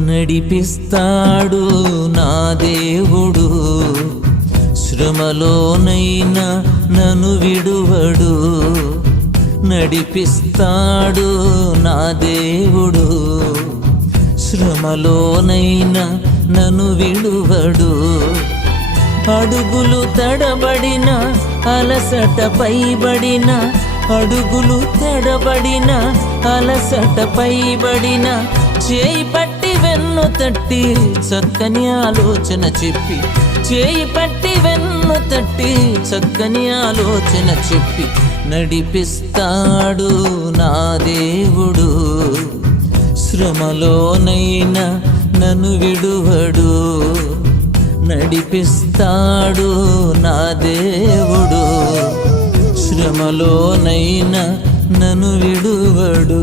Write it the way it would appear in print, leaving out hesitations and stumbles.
నడిపిస్తాడు నా దేవుడు, శ్రమలోనైనా నన్ను విడువడు. నడిపిస్తాడు నా దేవుడు, శ్రమలోనైనా నన్ను విడువడు. అడుగులు తడబడిన అలసట పైబడిన, అడుగులు తడబడిన అలసట పైబడిన, చేయి పట్టి వెన్ను తట్టి చక్కని ఆలోచన చెప్పి, చేయి పట్టి వెన్ను తట్టి చక్కని ఆలోచన చెప్పి నడిపిస్తాడు నా దేవుడు, శ్రమలోనైనా నన్ను విడువడు. నడిపిస్తాడు నా దేవుడు, శ్రమలోనైనా నన్ను విడువడు.